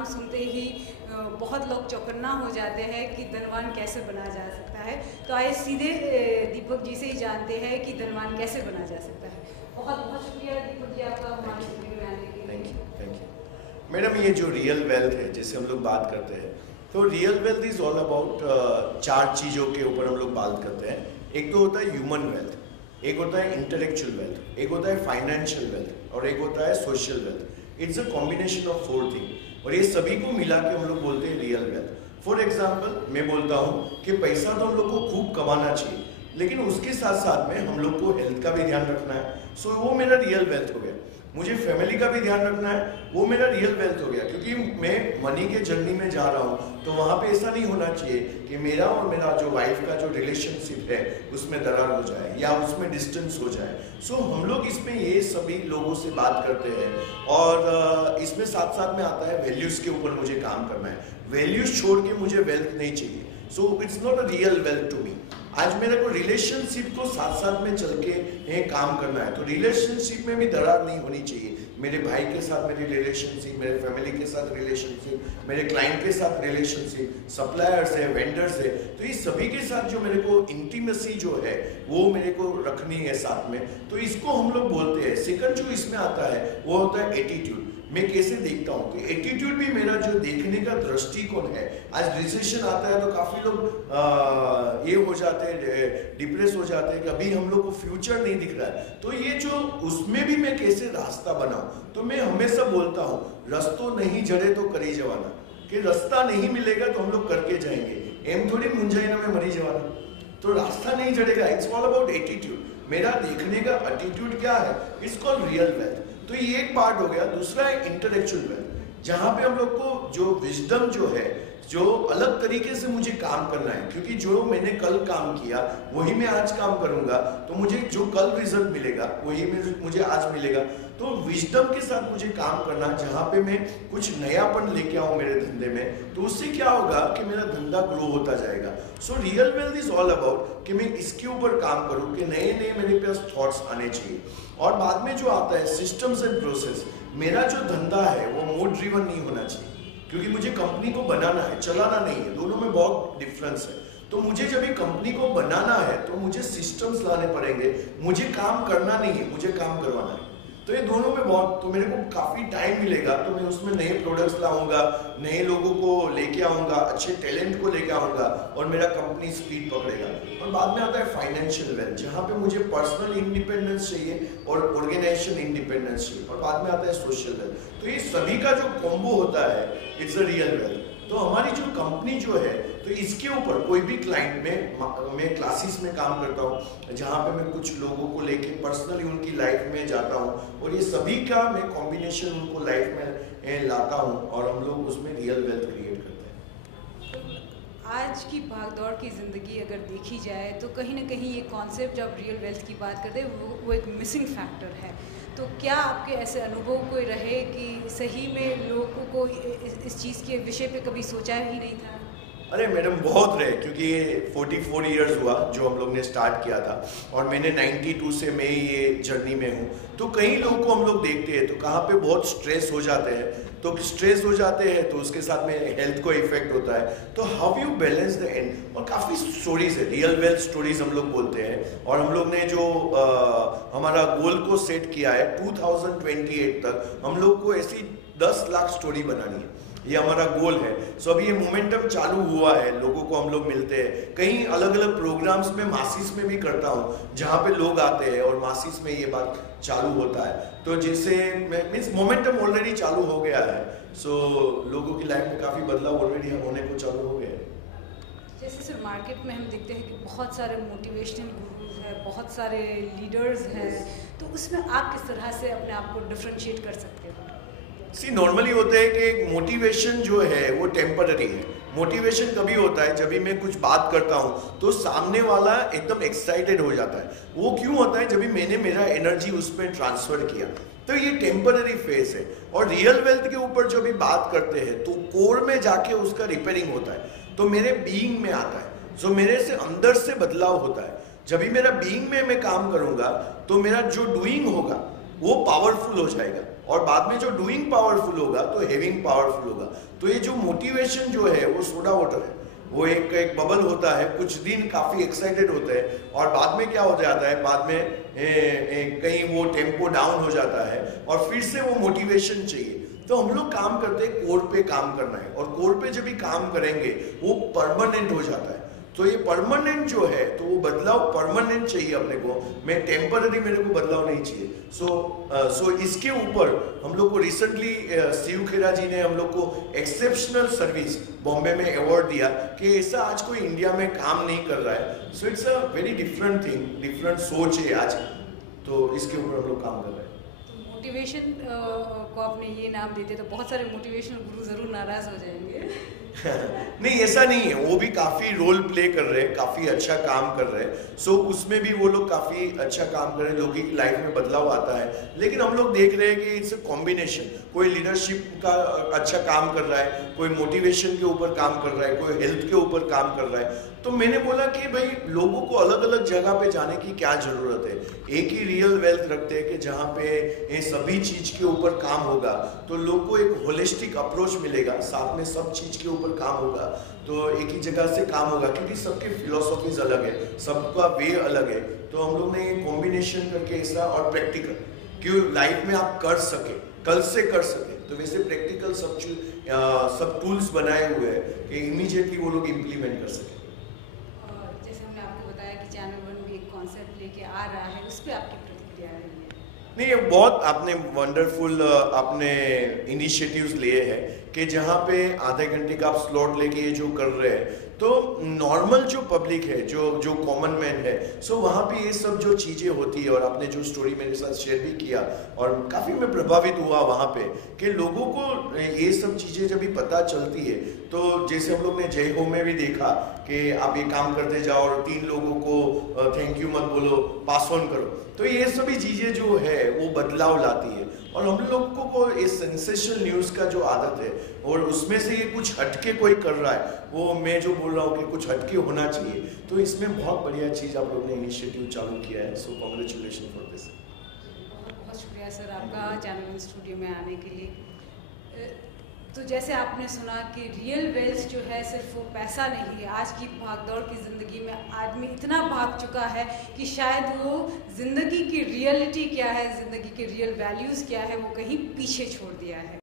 नाम सुनते ही बहुत लोग चौकन्ना हो जाते हैं कि धनवान कैसे बना जा सकता है। तो आइए सीधे दीपक जी से ही जानते हैं कि धनवान कैसे बना जा सकता है। बहुत बहुत शुक्रिया दीपक जी आपका हमारे स्टूडियो में आने के लिए। Thank you madam. ये जो रियल वेल्थ है जिससे हम लोग बात करते हैं, तो real wealth is all about 4 चीज़ों के ऊपर हम लोग बात करते हैं। एक तो होता है ह्यूमन वेल्थ, एक होता है इंटेलेक्चुअल वेल्थ, एक होता है फाइनेंशियल वेल्थ और एक होता है social wealth. It's a combination of 4 thing और ये सभी को मिला के हम लोग बोलते हैं रियल वेल्थ। फॉर एग्जाम्पल मैं बोलता हूँ कि पैसा तो हम लोग को खूब कमाना चाहिए, लेकिन उसके साथ साथ में हम लोग को हेल्थ का भी ध्यान रखना है। सो वो मेरा रियल वेल्थ हो गया। मुझे फैमिली का भी ध्यान रखना है, वो मेरा रियल वेल्थ हो गया। क्योंकि मैं मनी के जर्नी में जा रहा हूँ तो वहाँ पे ऐसा नहीं होना चाहिए कि मेरा और मेरा जो वाइफ का जो रिलेशनशिप है उसमें दरार हो जाए या उसमें डिस्टेंस हो जाए। सो हम लोग इसमें ये सभी लोगों से बात करते हैं और इसमें साथ साथ में आता है वैल्यूज़ के ऊपर मुझे काम करना है। वैल्यूज़ छोड़ के मुझे वेल्थ नहीं चाहिए। So it's not a real wealth to me. आज मेरे को रिलेशनशिप को साथ साथ में चल के काम करना है, तो रिलेशनशिप में भी दरार नहीं होनी चाहिए। मेरे भाई के साथ मेरी रिलेशनशिप, मेरे फैमिली के साथ रिलेशनशिप, मेरे क्लाइंट के साथ रिलेशनशिप, सप्लायर्स है, वेंडर्स है, तो ये सभी के साथ जो मेरे को इंटीमेसी जो है वो मेरे को रखनी है साथ में। तो इसको हम लोग बोलते हैं। सेकंड जो इसमें आता है वो होता है एटीट्यूड। मैं कैसे देखता हूँ कि एटीट्यूड भी मेरा जो देखने का दृष्टिकोण है। आज रिसेशन आता है तो काफ़ी लोग ये हो जाते हैं, डिप्रेस हो जाते हैं कि अभी हम लोग को फ्यूचर नहीं दिख रहा है। तो ये जो उसमें भी मैं कैसे रास्ता बनाऊँ, तो मैं हमेशा बोलता हूँ रस्तो नहीं जड़े तो करी जवाना, कि रास्ता नहीं मिलेगा तो हम लोग करके जाएंगे। एम थोड़ी मुंजाइना में मरी जवाना, तो रास्ता नहीं जड़ेगा। It's all about attitude. मेरा देखने का एटीट्यूड क्या है, इट्स कॉल्ड रियल वेल्थ। तो ये एक पार्ट हो गया। दूसरा है इंटेलेक्चुअल वेल्थ, जहाँ पे हम लोग को जो विजडम जो है, जो अलग तरीके से मुझे काम करना है। क्योंकि जो मैंने कल काम किया वही मैं आज काम करूंगा, तो मुझे जो कल रिजल्ट मिलेगा वही मुझे आज मिलेगा। तो विजडम के साथ मुझे काम करना, जहाँ पे मैं कुछ नयापन लेके आऊँ मेरे धंधे में, तो उससे क्या होगा कि मेरा धंधा ग्रो होता जाएगा। So real wealth is all about कि मैं इसके ऊपर काम करूँ कि नए नए मेरे पास थॉट्स आने चाहिए। और बाद में जो आता है सिस्टम्स एंड प्रोसेस। मेरा जो धंधा है वो मोड ड्रिवन नहीं होना चाहिए, क्योंकि मुझे कंपनी को बनाना है, चलाना नहीं है। दोनों में बहुत डिफरेंस है। तो मुझे जब ये कंपनी को बनाना है तो मुझे सिस्टम्स लाने पड़ेंगे। मुझे काम करना नहीं है, मुझे काम करवाना है। तो ये दोनों में बहुत, तो मेरे को काफ़ी टाइम मिलेगा, तो मैं उसमें नए प्रोडक्ट्स लाऊंगा, नए लोगों को लेके आऊँगा, अच्छे टैलेंट को लेके आऊँगा और मेरा कंपनी स्पीड पकड़ेगा। और बाद में आता है फाइनेंशियल वेल्थ, जहाँ पे मुझे पर्सनल इंडिपेंडेंस चाहिए और ऑर्गेनाइजेशन इंडिपेंडेंस चाहिए। और बाद में आता है सोशल वेल्थ। तो ये सभी का जो कॉम्बो होता है इट्स अ रियल वेल्थ। तो हमारी जो कंपनी जो है, तो इसके ऊपर कोई भी क्लाइंट में मैं क्लासेस में काम करता हूँ, जहाँ पे मैं कुछ लोगों को लेके पर्सनली उनकी लाइफ में जाता हूँ और ये सभी का मैं कॉम्बिनेशन उनको लाइफ में लाता हूँ और हम लोग उसमें रियल वेल्थ क्रिएट करते हैं। आज की भागदौड़ की ज़िंदगी अगर देखी जाए तो कहीं ना कहीं ये कॉन्सेप्ट जब रियल वेल्थ की बात करते हैं वो एक मिसिंग फैक्टर है। तो क्या आपके ऐसे अनुभव कोई रहे कि सही में लोगों को इस चीज़ के विषय पे कभी सोचा ही नहीं था? अरे मैडम बहुत रहे, क्योंकि ये 44 इयर्स हुआ जो हम लोग ने स्टार्ट किया था और मैंने 92 से मैं ये जर्नी में हूँ। तो कई लोगों को हम लोग देखते हैं तो कहाँ पे बहुत स्ट्रेस हो जाते हैं, तो स्ट्रेस हो जाते हैं तो उसके साथ में हेल्थ को इफेक्ट होता है। तो how you balance the end. और काफ़ी स्टोरीज है, रियल वेल्थ स्टोरीज हम लोग बोलते हैं। और हम लोग ने जो हमारा गोल को सेट किया है 2028 तक हम लोग को ऐसी 10 लाख स्टोरी बनानी है, ये हमारा गोल है। सो अभी ये मोमेंटम चालू हुआ है, लोगों को हम लोग मिलते हैं कई अलग अलग प्रोग्राम्स में, मासिस में भी करता हूँ जहाँ पे लोग आते हैं और मासिस में ये बात चालू होता है। तो जिससे मीन्स मोमेंटम ऑलरेडी चालू हो गया है। सो लोगों की लाइफ में काफ़ी बदलाव ऑलरेडी होने को चालू हो गया है। जैसे सर मार्केट में हम देखते हैं कि बहुत सारे मोटिवेशनल गुरुज हैं, बहुत सारे लीडर्स हैं, तो उसमें आप किस तरह से अपने आप को डिफ्रेंशिएट कर सकते हो? सी नॉर्मली होता है कि मोटिवेशन जो है वो टेम्पररी है। मोटिवेशन कभी होता है जब भी मैं कुछ बात करता हूँ तो सामने वाला एकदम एक्साइटेड हो जाता है। वो क्यों होता है? जब भी मैंने मेरा एनर्जी उस पर ट्रांसफर किया। तो ये टेम्पररी फेस है। और रियल वेल्थ के ऊपर जब भी बात करते हैं तो कोर में जाके उसका रिपेयरिंग होता है, तो मेरे बीइंग में आता है, जो मेरे से अंदर से बदलाव होता है। जब भी मेरा बीइंग में मैं काम करूँगा तो मेरा जो डूइंग होगा वो पावरफुल हो जाएगा और बाद में जो डूइंग पावरफुल होगा तो हैविंग पावरफुल होगा। तो ये जो मोटिवेशन जो है वो सोडा वाटर है, वो एक बबल होता है, कुछ दिन काफी एक्साइटेड होते हैं और बाद में क्या हो जाता है, बाद में कहीं वो टेम्पो डाउन हो जाता है और फिर से वो मोटिवेशन चाहिए। तो हम लोग काम करते हैं कोर पे काम करना है, और कोर पे जब भी काम करेंगे वो परमानेंट हो जाता है। तो ये परमानेंट जो है, तो वो बदलाव परमानेंट चाहिए अपने को, मैं टेम्पररी मेरे को बदलाव नहीं चाहिए। सो इसके ऊपर हम लोग को रिसेंटली शिव खेरा जी ने हम लोग को एक्सेप्शनल सर्विस बॉम्बे में अवार्ड दिया कि ऐसा आज कोई इंडिया में काम नहीं कर रहा है। So it's a very different thing, different सोच है आज, तो इसके ऊपर हम लोग काम कर रहे हैं। मोटिवेशन को आपने ये नाम देते तो बहुत सारे मोटिवेशनल गुरु जरूर नाराज हो जाएंगे। नहीं, ऐसा नहीं है, वो भी काफी रोल प्ले कर रहे हैं, काफी अच्छा काम कर रहे हैं। सो उसमें भी वो लोग काफी अच्छा काम कर रहे हैं, लोगों की लाइफ में बदलाव आता है। लेकिन हम लोग देख रहे हैं कि इट्स अ कॉम्बिनेशन, कोई लीडरशिप का अच्छा काम कर रहा है, कोई मोटिवेशन के ऊपर काम कर रहा है, कोई हेल्थ के ऊपर काम कर रहा है। तो मैंने बोला कि भाई लोगों को अलग अलग जगह पे जाने की क्या जरूरत है, एक ही रियल वेल्थ रखते हैं कि जहाँ पे ये सभी चीज के ऊपर काम होगा तो लोगों को एक होलिस्टिक अप्रोच मिलेगा, साथ में सब चीज के ऊपर काम होगा, तो एक ही जगह से काम होगा, क्योंकि सबके फिलोसॉफीज अलग है, सबका वे अलग है। तो हम लोग ने कॉम्बिनेशन करके ऐसा, और प्रैक्टिकल क्यों लाइफ में आप कर सके, कल से कर सके, तो वैसे प्रैक्टिकल सब टूल्स बनाए हुए हैं कि इमीडिएटली वो लोग इम्प्लीमेंट कर सके। जैसे हमने आपको बताया कि चैनल वन भी एक कॉन्सेप्ट लेके आ रहा है, उस पर आपकी प्रतिक्रिया रही है? नहीं, ये बहुत आपने वंडरफुल आपने इनिशिएटिव्स लिए हैं कि जहाँ पे आधे घंटे का आप स्लॉट लेके ये जो कर रहे हैं, तो नॉर्मल जो पब्लिक है, जो कॉमन मैन है, सो वहाँ पे ये सब जो चीज़ें होती है, और आपने जो स्टोरी मेरे साथ शेयर भी किया और काफ़ी मैं प्रभावित हुआ वहाँ पे कि लोगों को ये सब चीज़ें जब भी पता चलती है, तो जैसे हम लोग ने जय हो में भी देखा कि आप ये काम करते जाओ और 3 लोगों को थैंक यू मत बोलो, पास ऑन करो, तो ये सभी चीज़ें जो है वो बदलाव लाती है। और हम लोगों को ये सेंसेशनल न्यूज़ का जो आदत है, और उसमें से ये कुछ हटके कोई कर रहा है, वो मैं जो बोल रहा हूँ कि कुछ हटके होना चाहिए, तो इसमें बहुत बढ़िया चीज़ आप लोगों ने इनिशिएटिव चालू किया है। So congratulation for this. बहुत बहुत शुक्रिया सर आपका चैनल स्टूडियो में आने के लिए। तो जैसे आपने सुना कि रियल वेल्थ जो है सिर्फ वो पैसा नहीं है। आज की भागदौड़ की ज़िंदगी में आदमी इतना भाग चुका है कि शायद वो ज़िंदगी की रियलिटी क्या है, ज़िंदगी के रियल वैल्यूज़ क्या है, वो कहीं पीछे छोड़ दिया है।